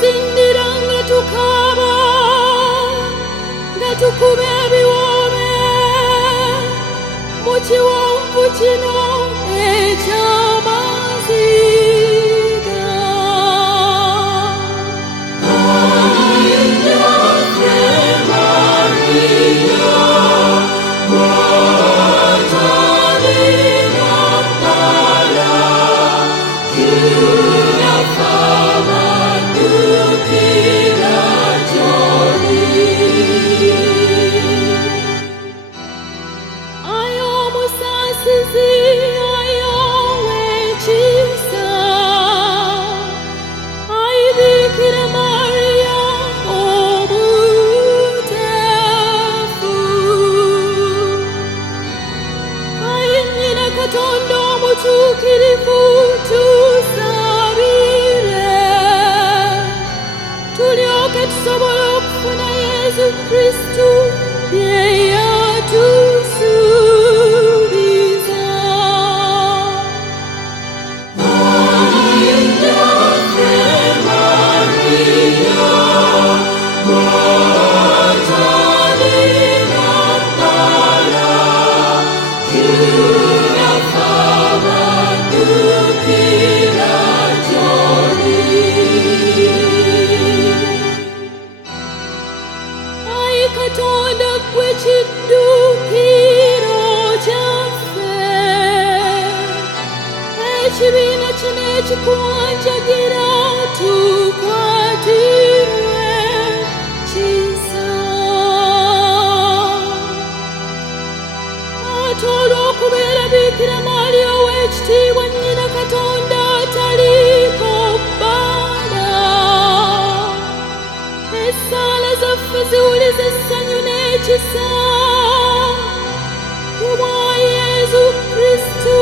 tusindira nga tukaaba nga tukuba ebiwoobe mu kiwonvu kino eky'amaziga. Katonda omutuukirivu tusabire tulyoke tusobole okufuna Yesu Kristo bye yatusuubiza. Katonda gwe kiddukiro kyaffe, ekibiina kino ekikwanjagira tukwatirwe kisa. Ate olw'okubeera Bikira Maria ow'ekitiibwa nnyina Katonda ataliiko bbala, essaala zaffe ziwulize essanyu n'ekisa ku bwa Yesu Kristo.